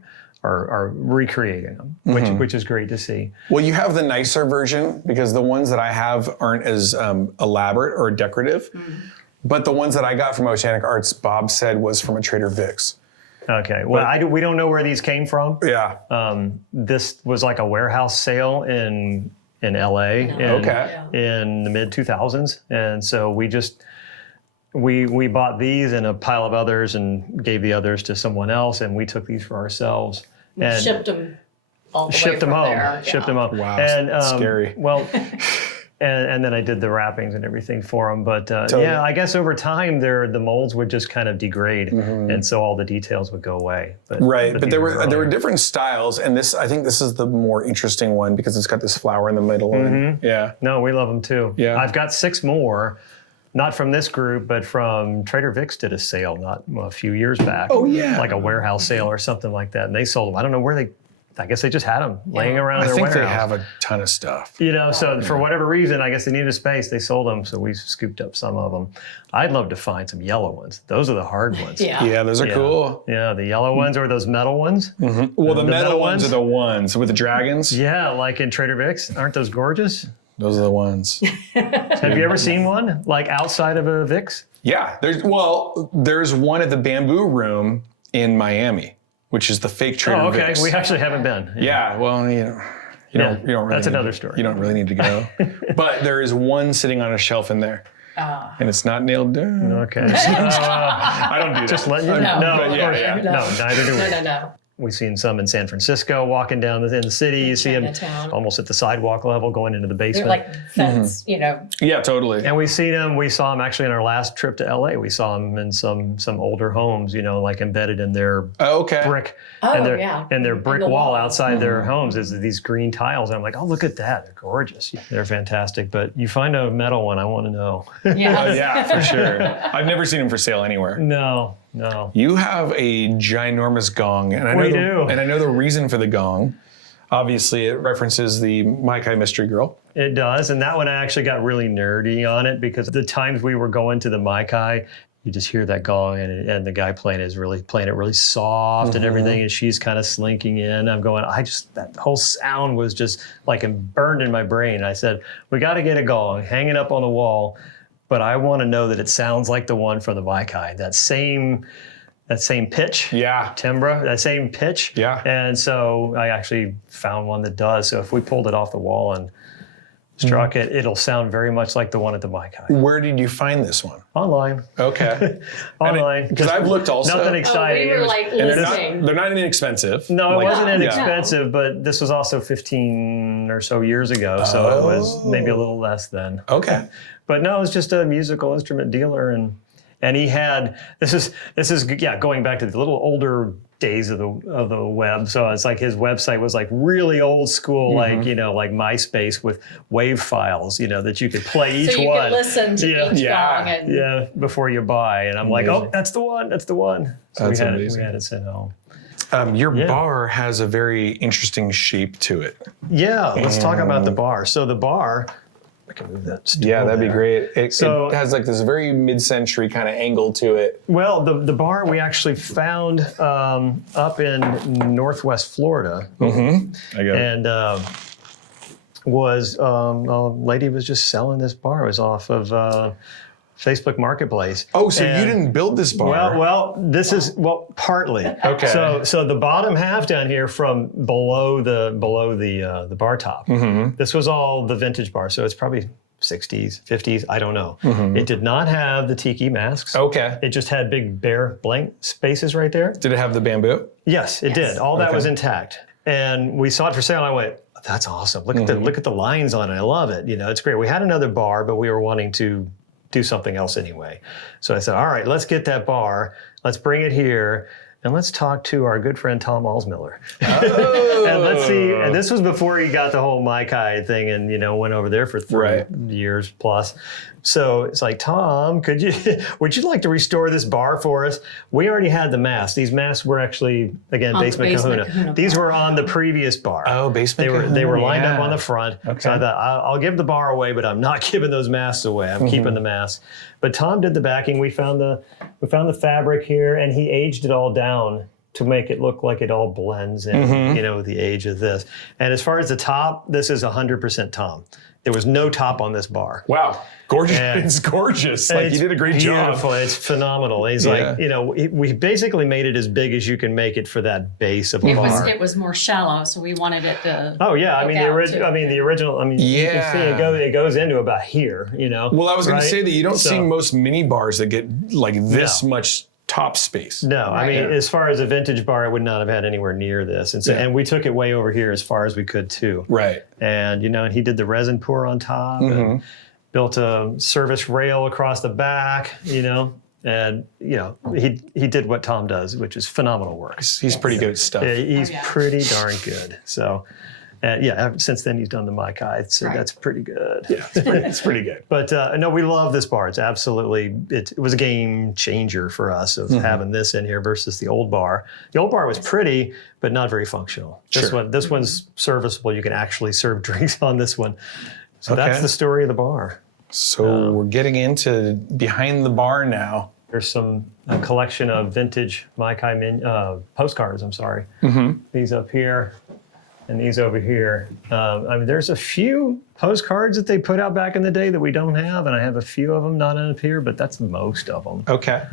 recreating them, which is great to see. Well, you have the nicer version, because the ones that I have aren't as elaborate or decorative. Mm-hmm. But the ones that I got from Oceanic Arts, Bob said was from a Trader Vic's. Okay. Well, we don't know where these came from. Yeah. This was like a warehouse sale in LA in the mid 2000s, and so we bought these and a pile of others and gave the others to someone else, and we took these for ourselves and shipped them all the way from there. Shipped them home. Wow, and scary. Well, and then I did the wrappings and everything for them. But I guess over time the molds would just kind of degrade, and so all the details would go away. But there were different styles, and I think this is the more interesting one because it's got this flower in the middle. Mm-hmm. And, no, we love them too. Yeah, I've got 6 more. Not from this group, but from Trader Vic's did a sale a few years back. Oh, yeah. Like a warehouse sale or something like that. And they sold them. I don't know where they I guess they just had them laying around I their think warehouse. they have a ton of stuff. You know, so for whatever reason, I guess they needed space. They sold them, so we scooped up some of them. I'd love to find some yellow ones. Those are the hard ones. Yeah, those are cool. Yeah, the yellow ones or those metal ones. Well, the metal ones are the ones with the dragons. Yeah, like in Trader Vic's. Aren't those gorgeous? Those are the ones. Have you ever seen one like outside of a Vic's? Yeah, there's one at the Bamboo Room in Miami, which is the fake Trader Vic's. We actually haven't been. Yeah, well, you don't really. That's another story. You don't really need to go, but there is one sitting on a shelf in there, and it's not nailed down. Okay. I don't do that. Just letting you No. know. But No, neither do we. No. We've seen some in San Francisco walking down in the city. You see them Chinatown. almost at the sidewalk level going into the They're basement. like fence, Yeah, totally. And we saw them actually in our last trip to LA. We saw them in some older homes, like embedded in their brick. Oh, and their brick the wall wall. outside their homes is these green tiles. And I'm like, oh, look at that. They're gorgeous. They're fantastic. But you find a metal one, I want to know. Yeah. Yeah, for sure. I've never seen them for sale anywhere. No. You have a ginormous gong, and I know the reason for the gong. Obviously, it references the Mai Kai mystery girl. It does, and that one I actually got really nerdy on it because the times we were going to the Mai Kai, you just hear that gong and the guy playing it really soft and everything, and she's kind of slinking in. I'm going, that whole sound was just like burned in my brain. I said, we got to get a gong, hang it up on the wall. But I want to know that it sounds like the one from the Mai Kai, that same pitch, timbre, that same pitch. Yeah. And so I actually found one that does. So if we pulled it off the wall and struck it, it'll sound very much like the one at the Mai Kai. Where did you find this one? Online. Okay. Online. Because I've looked also. Nothing exciting. We were like listening. They're not inexpensive. No, it wasn't inexpensive, but this was also 15 or so years ago. So it was maybe a little less then. Okay. But no, it was just a musical instrument dealer, and he had this is going back to the little older days of the web. So it's like his website was like really old school, like MySpace with WAV files, that you could play each so you one. could listen to each song and before you buy. And I'm like, oh, that's the one. So we had it sent home. Your bar has a very interesting shape to it. Yeah, let's talk about the bar. So the bar. I can move that stool. Yeah, that'd be great. It has like this very mid-century kind of angle to it. Well, the bar we actually found up in Northwest Florida, and a lady was just selling this bar. It was off of Facebook Marketplace. Oh, so you didn't build this bar? Well, this is partly. Okay. So the bottom half down here from below the bar top. This was all the vintage bar. So it's probably 60s, 50s. I don't know. It did not have the Tiki masks. Okay. It just had big bare blank spaces right there. Did it have the bamboo? Yes, it did. All that was intact. And we saw it for sale. And I went, that's awesome. Look at the lines on it. I love it. It's great. We had another bar, but we were wanting to do something else anyway. So I said, all right, let's get that bar. Let's bring it here. And let's talk to our good friend, Tom Alsmiller. Oh. And let's see. And this was before he got the whole Mai Kai thing and, went over there for 3 years plus. So it's like, Tom, would you like to restore this bar for us? We already had the masks. These masks were actually, again, Basement Kahuna. These were on the previous bar. Oh, Basement Kahuna. They were lined up on the front. Okay. So I thought, I'll give the bar away, but I'm not giving those masks away. I'm keeping the masks. But Tom did the backing. We found the fabric here, and he aged it all down to make it look like it all blends in, the age of this. And as far as the top, this is 100% Tom. There was no top on this bar. Wow. Gorgeous. It's gorgeous. Like, you did a great job. Beautiful. It's phenomenal. He's like, we basically made it as big as you can make it for that base of a bar. It was more shallow, so we wanted it to. Oh yeah, the original. You can see it goes into about here. Well, I was going to say that you don't see most mini bars that get like this much top space. No, as far as a vintage bar, I would not have had anywhere near this. And so, and we took it way over here as far as we could too. Right. And and he did the resin pour on top and built a service rail across the back, and he did what Tom does, which is phenomenal work. He's pretty good at stuff. Yeah, he's pretty darn good. So Since then he's done the Mai Kai, so that's pretty good. Yeah, it's pretty good. But no, we love this bar. It's absolutely, it was a game changer for us of having this in here versus the old bar. The old bar was pretty, but not very functional. This one's serviceable. You can actually serve drinks on this one. So that's the story of the bar. So we're getting into behind the bar now. There's a collection of vintage Mai Kai postcards, I'm sorry. These up here and these over here. I mean, there's a few postcards that they put out back in the day that we don't have, and I have a few of them not up here, but that's most of them. Okay.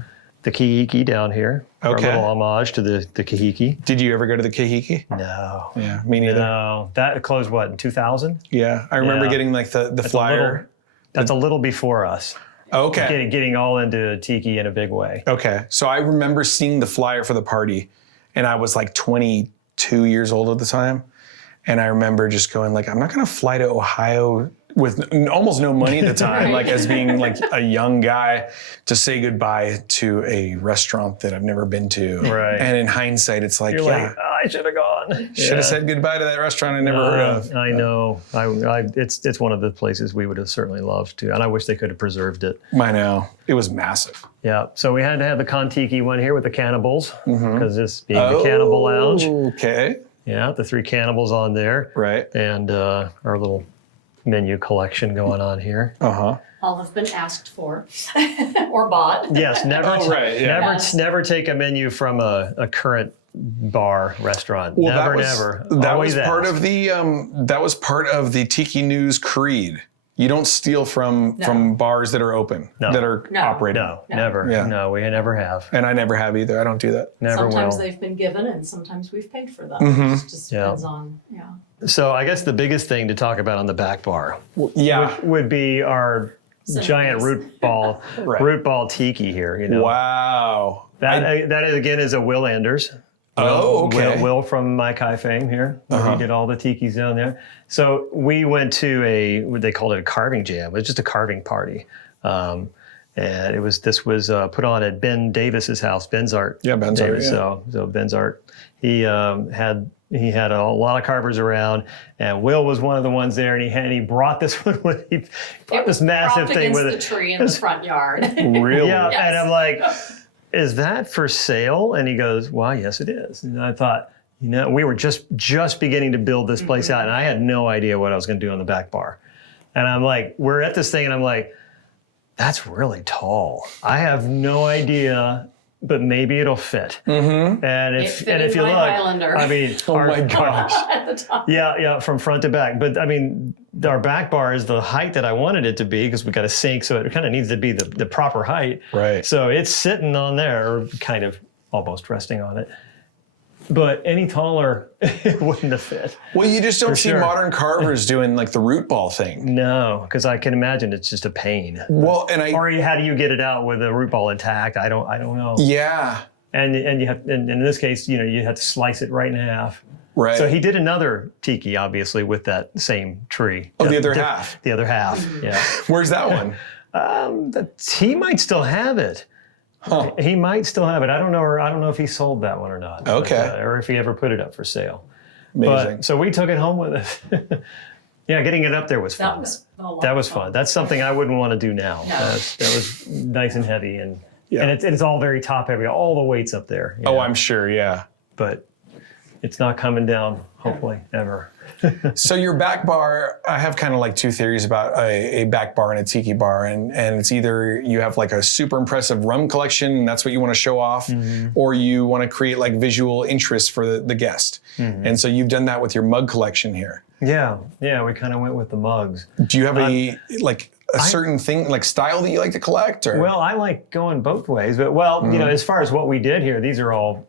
The Kahiki down here. Okay. Our little homage to the Kahiki. Did you ever go to the Kahiki? No. Yeah, me neither. No. That closed, what, in 2000? Yeah, I remember getting like the flyer. That's a little before us. Okay. Getting all into Tiki in a big way. Okay. So I remember seeing the flyer for the party, and I was like 22 years old at the time. And I remember just going like, I'm not going to fly to Ohio with almost no money at the time, like as being like a young guy to say goodbye to a restaurant that I've never been to. Right. And in hindsight, it's like, You're like, I should have gone. Should have said goodbye to that restaurant I never heard of. I know. It's one of the places we would have certainly loved to, and I wish they could have preserved it. I know. It was massive. Yeah. So we had to have the Kon-Tiki one here with the cannibals, because this being the Cannibal Lounge. Okay. Yeah, the 3 cannibals on there. Right. And our little menu collection going on here. Uh-huh. All have been asked for or bought. Yes, never, never take a menu from a current bar restaurant. Well, never. That Always was part ask. of the Tiki News creed. You don't steal from bars that are open, that are operating. No, never. Yeah. No, we never have. And I never have either. I don't do that. Never Sometimes will. they've been given and sometimes we've paid for them. Mm-hmm. It just depends on, So I guess the biggest thing to talk about on the back bar would be our giant root ball tiki here. You know? Wow. That again is a Will Anders. Will from Mai Kai fame here. He did all the tikis down there. So we went to they called it a carving jam. It was just a carving party. And this was put on at Ben Davis's house, Ben's Art. Yeah, Ben's Art. Yeah. So Ben's Art. He had a lot of carvers around, and Will was one of the ones there, and he brought this one with he brought this massive thing with the tree in the front yard. Really? Yeah, yes. And I'm like, is that for sale? And he goes, well, yes, it is. And I thought, we were just beginning to build this place out, and I had no idea what I was going to do on the back bar. And I'm like, we're at this thing, and I'm like, that's really tall. I have no idea, but maybe it'll fit. Mm-hmm. And if you look, Highlander. I mean, oh my gosh, at the top. Yeah, from front to back. But I mean, our back bar is the height that I wanted it to be because we got a sink, so it kind of needs to be the proper height. Right. So it's sitting on there, or kind of almost resting on it. But any taller, it wouldn't have fit. Well, you just don't see modern carvers doing like the root ball thing. No, because I can imagine it's just a pain. Well, or how do you get it out with a root ball intact? I don't know. Yeah. And you have, and in this case, you have to slice it right in half. Right. So he did another tiki, obviously, with that same tree. Oh, the other half. The other half. Yeah. Where's that one? He might still have it. Huh. He might still have it. I don't know if he sold that one or not. Okay. But, or if he ever put it up for sale. Amazing. So we took it home with us. Yeah, getting it up there was fun. That was fun. That's something I wouldn't want to do now. No. That was nice and heavy, and it's all very top heavy. All the weights up there. Oh, I'm sure. Yeah. But it's not coming down. Hopefully, ever. So your back bar, I have kind of like 2 theories about a back bar and a tiki bar, and it's either you have like a super impressive rum collection and that's what you want to show off, or you want to create like visual interest for the guest. And so you've done that with your mug collection here. Yeah, we kind of went with the mugs. Do you have a certain thing, like style that you like to collect? Or? Well, I like going both ways, but as far as what we did here, these are all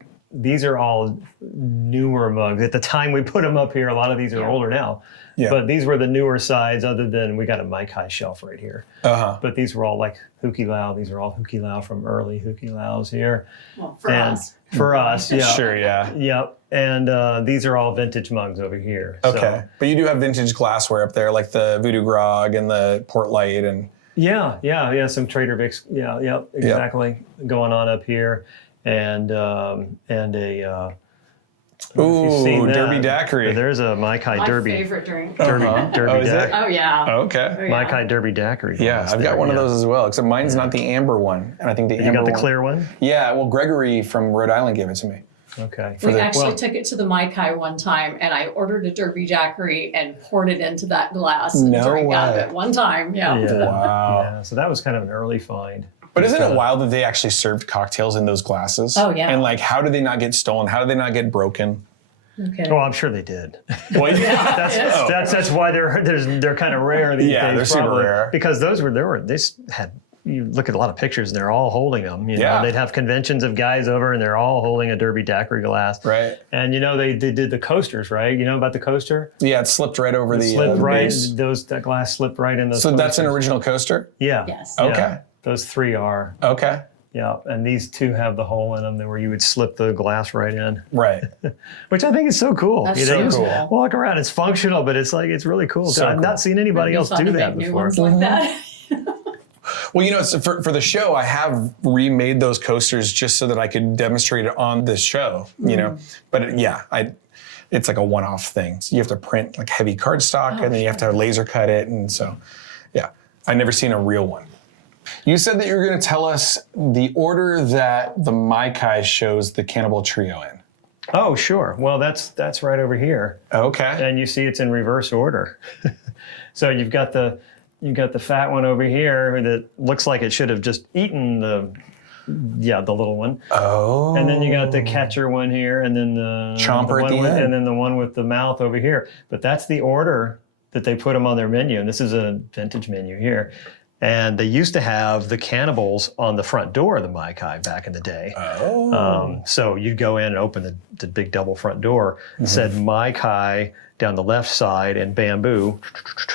newer mugs. At the time we put them up here, a lot of these are older now. Yeah. But these were the newer sides, other than we got a Mai Kai shelf right here. Uh-huh. But these were all like Huki Lao. These are all Huki Lao from early Huki Laos here. Well, for us. For us, yeah. Sure, yeah. Yep. And these are all vintage mugs over here. Okay. So. But you do have vintage glassware up there, like the Voodoo Grog and the Port Light and... Yeah, some Trader Vic's, exactly, going on up here. And a Ooh, Derby Daiquiri. There's a Mai Kai My Derby. favorite drink. Derby is it? Daiquiri. Oh yeah. Okay. Mai Kai Derby Daiquiri. Yeah, I've got one of those as well, except mine's not the amber one. And I think the amber You got the one- clear one? Yeah, well, Gregory from Rhode Island gave it to me. Okay. We actually took it to the Mai Kai one time, and I ordered a Derby Daiquiri and poured it into that glass and No drank out of way. it one time. Yeah. Wow. Yeah, so that was kind of an early find. But isn't it wild that they actually served cocktails in those glasses? Oh, yeah. And like, how did they not get stolen? How did they not get broken? Okay. Well, I'm sure they did. Well, That's why they're kind of rare these Yeah, days. they're super probably, rare. Because they had. You look at a lot of pictures, and they're all holding them. You know, Yeah. they'd have conventions of guys over, and they're all holding a Derby Daiquiri glass. Right. And you know, they did the coasters, right? You know about the coaster? Yeah, it slipped right over the Slipped right. base. That glass slipped right in those. So that's an coasters. original coaster? Yeah. Yes. Yeah. Okay. Those 3 are. Okay. Yeah, and these 2 have the hole in them where you would slip the glass right in, Right. which I think is so cool. That's You know, so you cool. Walk around, it's functional, but it's really cool. So I've cool. not seen anybody It'd be else fun do to that make new before. ones like that. Well, you know, so for the show, I have remade those coasters just so that I could demonstrate it on this show, you know. But yeah, it's like a one-off thing. So you have to print like heavy cardstock, and then you have to laser cut it. And so, yeah, I've never seen a real one. You said that you were going to tell us the order that the Mai Kai shows the Cannibal Trio in. Oh, sure. Well, that's right over here, Okay. and you see it's in reverse order. So you've got the fat one over here that looks like it should have just eaten the little one. Oh. And then you got the catcher one here, and then the Chomper at one the end. and then the one with the mouth over here. But that's the order that they put them on their menu, and this is a vintage menu here. And they used to have the cannibals on the front door of the Mai Kai back in the day. Oh. So you'd go in and open the big double front door, said Mai Kai down the left side and bamboo,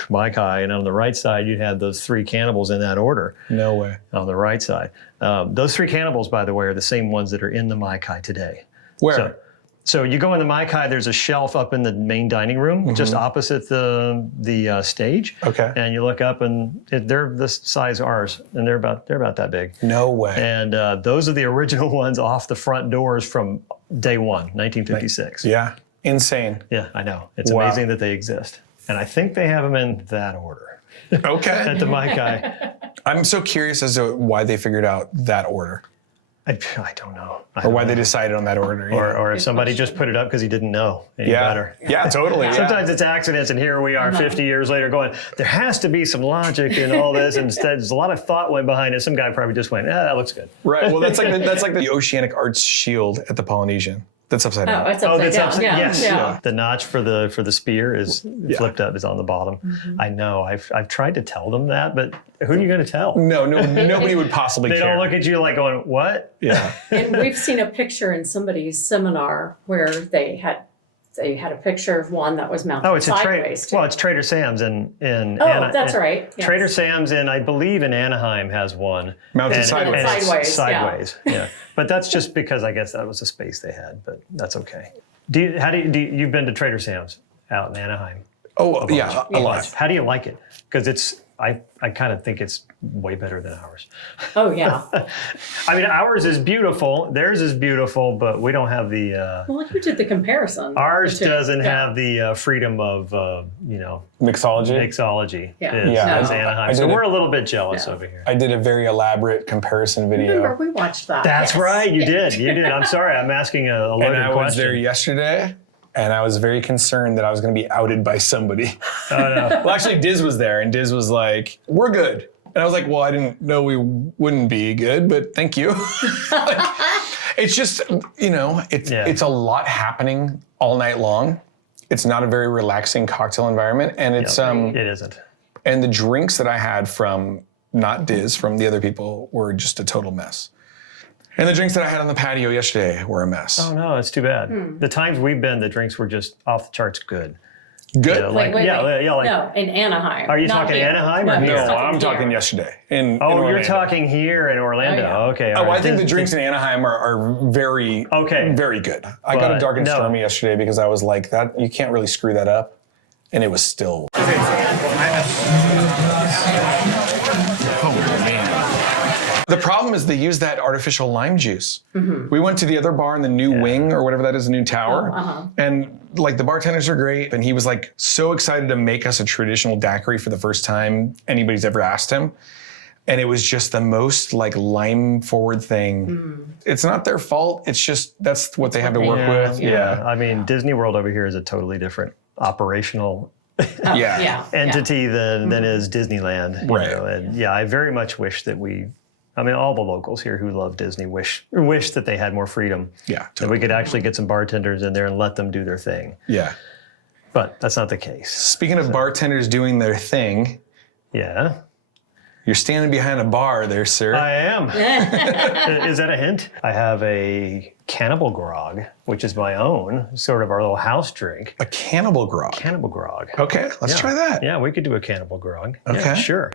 Mai Kai, and on the right side you'd have those 3 cannibals in that order. No way. On the right side. Those 3 cannibals, by the way, are the same ones that are in the Mai Kai today. Where? So you go in the Mai Kai, there's a shelf up in the main dining room, just opposite the stage. Okay. And you look up, and they're the size of ours, and they're about that big. No way. And those are the original ones off the front doors from day one, 1956. Yeah. Insane. Yeah, I know. It's Wow. amazing that they exist. And I think they have them in that order Okay. at the Mai Kai. I'm so curious as to why they figured out that order, I don't know. or why they decided on that order. Yeah. Or if somebody just put it up because he didn't know any better. Yeah, totally. Yeah. Sometimes it's accidents, and here we are 50 years later going, there has to be some logic in all this. And instead, there's a lot of thought went behind it. Some guy probably just went, that looks good. Right. Well, that's like the Oceanic Arts shield at the Polynesian. That's upside down. Oh, it's upside down. Yeah. Yes. Yeah. The notch for the spear is flipped up, is on the bottom. I know. I've tried to tell them that, but who are you going to tell? No, nobody would possibly They care. don't look at you like going, what? Yeah. And we've seen a picture in somebody's seminar where they had a picture of one that was mounted Oh, it's sideways. well, it's Trader Sam's in Oh, that's right. Yes. Trader Sam's I believe in Anaheim has one. Mounted And sideways. it's Sideways, Sideways, yeah. But that's just because I guess that was the space they had, but that's okay. You've been to Trader Sam's out in Anaheim? Oh, yeah, a lot. How do you like it? Because I kind of think it's way better than ours. Oh, yeah. I mean, ours is beautiful, theirs is beautiful, but we don't have the. Well, you did the comparison. Ours The two. doesn't Yeah. have the freedom of Mixology. mixology. Yeah. As Yeah. Anaheim. I So did we're a little bit jealous Yeah. over here. I did a very elaborate comparison video. Remember, we watched that. That's Yes. right, you Yeah. did. You did. I'm sorry, I'm asking a loaded And I was question. there yesterday, and I was very concerned that I was going to be outed by somebody. Oh, no. Well, actually, Diz was there, and Diz was like, "We're good." And I was like, "Well, I didn't know we wouldn't be good, but thank you." Like, it's just, it's a lot happening all night long. It's not a very relaxing cocktail environment, and it's It isn't. and the drinks that I had from not Diz, from the other people, were just a total mess. And the drinks that I had on the patio yesterday were a mess. Oh no, it's too bad. The times we've been, the drinks were just off the charts good. Good. Yeah, like, Wait. like. No, in Anaheim. Are you Not talking here. Anaheim No, or he's here? No, I'm here. talking yesterday in Oh, Orlando. you're talking here in Orlando. Oh, yeah. Okay. Oh, all right. I think the drinks in Anaheim are very, very good. I got a But dark and no. stormy yesterday because I was like, that you can't really screw that up, and it was still. Oh man. The problem problem is they use that artificial lime juice. We went to the other bar in the new wing or whatever that is, the new tower. And like the bartenders are great. And he was like so excited to make us a traditional daiquiri for the first time anybody's ever asked him. And it was just the most like lime forward thing. It's not their fault. It's just, that's what they have to work with. Yeah. I mean, Disney World over here is a totally different operational entity than is Disneyland. You know? And I very much wish that all the locals here who love Disney wish that they had more freedom. Yeah, that we could actually get some bartenders in there and let them do their thing. Yeah. But that's not the case. Speaking of bartenders doing their thing. Yeah. You're standing behind a bar there, sir. I am. Is that a hint? I have a Cannibal Grog, which is my own, sort of our little house drink. A Cannibal Grog? Cannibal Grog. Okay, let's try that. Yeah, we could do a Cannibal Grog. Okay. Yeah, sure.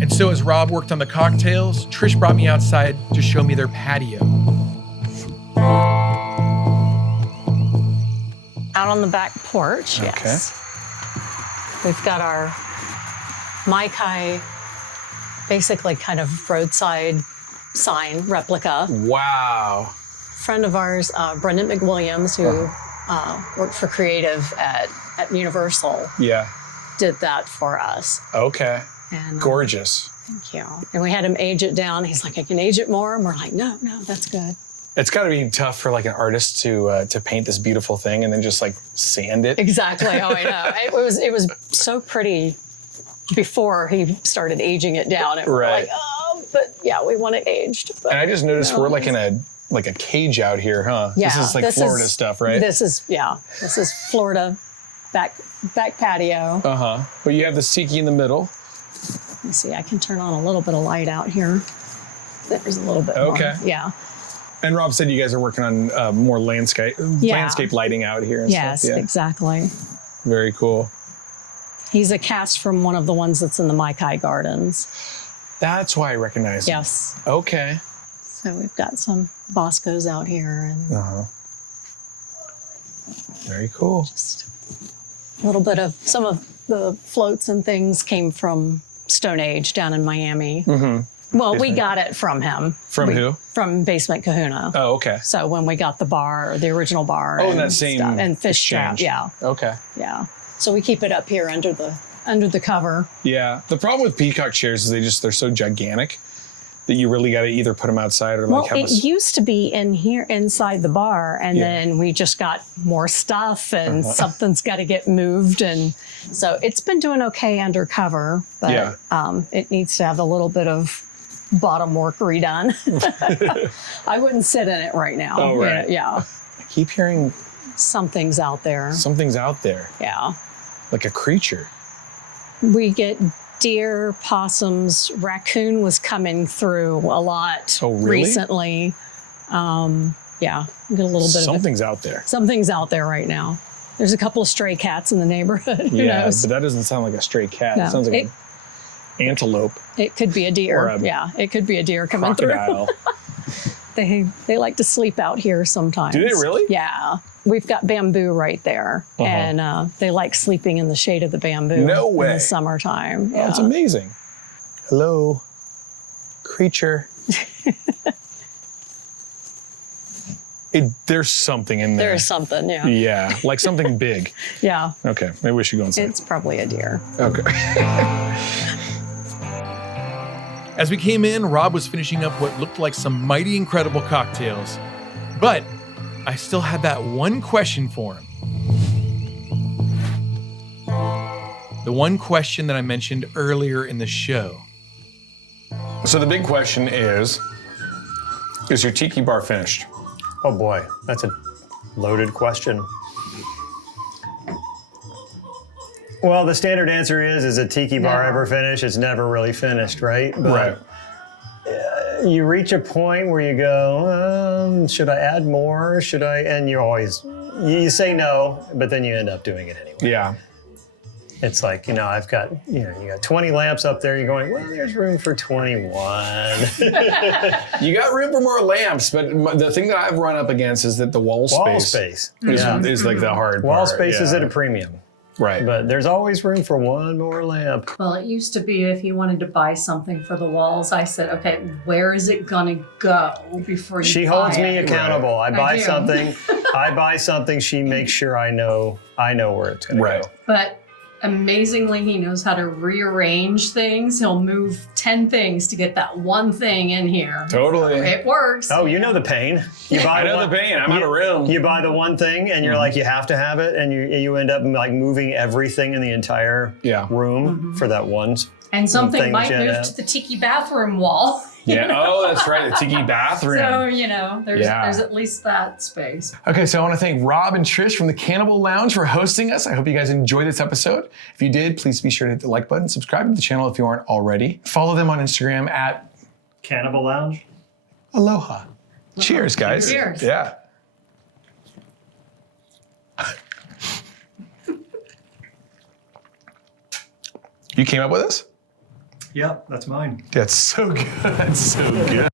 And so as Rob worked on the cocktails, Trish brought me outside to show me their patio. Out on the back porch, yes. We've got our Mai Kai, basically kind of roadside sign replica. Wow. Friend of ours, Brendan McWilliams, who worked for creative at Universal, did that for us. Okay. And, gorgeous. Thank you. And we had him age it down. He's like, I can age it more. And we're like, no, that's good. It's got to be tough for like an artist to paint this beautiful thing and then just like sand it. Exactly. Oh, I know. It was so pretty before he started aging it down. And we're like, but yeah, we want it aged. But and I just noticed we're like in a cage out here, huh? Yeah, this is like Florida stuff, right? This is Florida back patio. But you have the Tiki in the middle. Let me see. I can turn on a little bit of light out here. There's a little bit more. Yeah. And Rob said you guys are working on more landscape lighting out here. And stuff. Yeah. Exactly. Very cool. He's a cast from one of the ones that's in the Mai Kai Gardens. That's why I recognize him. Yes. Okay. So we've got some Boscos out here and very cool. Just a little bit of some of the floats and things came from Stone Age down in Miami. Well, we got it from him. From who? From Basement Kahuna. Oh, okay. So when we got the bar, the original bar. Oh, and that same stuff, and fish trap. Yeah. Okay. Yeah. So we keep it up here under the cover. Yeah. The problem with peacock chairs is they're so gigantic that you really got to either put them outside or like have it used to be in here inside the bar, and then we just got more stuff, and something's got to get moved, and so it's been doing okay undercover, but it needs to have a little bit of bottom work redone. I wouldn't sit in it right now. Oh, right. Yeah. I keep hearing something's out there. Something's out there. Yeah. Like a creature. We get deer, possums, raccoon was coming through a lot recently. Yeah, we get a little bit something's out there. Something's out there right now. There's a couple of stray cats in the neighborhood. Who knows? But that doesn't sound like a stray cat. No, it sounds like an antelope. It could be a deer. It could be a deer coming crocodile. through. They like to sleep out here sometimes. Do they really? Yeah. We've got bamboo right there, and they like sleeping in the shade of the bamboo. No way. In the summertime. Oh, it's amazing. Hello, creature. There's something in there. There's something, yeah. Yeah, like something big. Yeah. Okay, maybe we should go inside. It's probably a deer. Okay. As we came in, Rob was finishing up what looked like some mighty incredible cocktails. But I still had that one question for him. The one question that I mentioned earlier in the show. So the big question is your tiki bar finished? Oh boy, that's a loaded question. Well, the standard answer is a tiki bar ever finished? It's never really finished, right? But you reach a point where you go, should I add more? Should I? And you say no, but then you end up doing it anyway. Yeah. It's like, I've got, you got 20 lamps up there. You're going, well, there's room for 21. You got room for more lamps, but the thing that I've run up against is that the wall space is like the hard part. Wall space is at a premium. Right. But there's always room for one more lamp. Well, it used to be if you wanted to buy something for the walls, I said, okay, where is it gonna go before you She buy holds me it? accountable. I buy do. something. I buy something. She makes sure I know where it's going to go. But amazingly, he knows how to rearrange things. He'll move 10 things to get that one thing in here. Totally. It works. Oh, you know the pain. You buy I know the pain. I'm out of room. You buy the one thing, and you're like, you have to have it, and you end up like moving everything in the entire room for that one. And something thing might that you move have. to the Tiki bathroom wall. Yeah. Oh, that's right. The Tiki bathroom. So, there's at least that space. Okay, so I want to thank Rob and Trish from the Cannibal Lounge for hosting us. I hope you guys enjoyed this episode. If you did, please be sure to hit the like button, subscribe to the channel if you aren't already. Follow them on Instagram at Cannibal Lounge. Aloha. Cheers, guys. Cheers. Yeah. You came up with this? Yep, that's mine. That's so good. That's so good.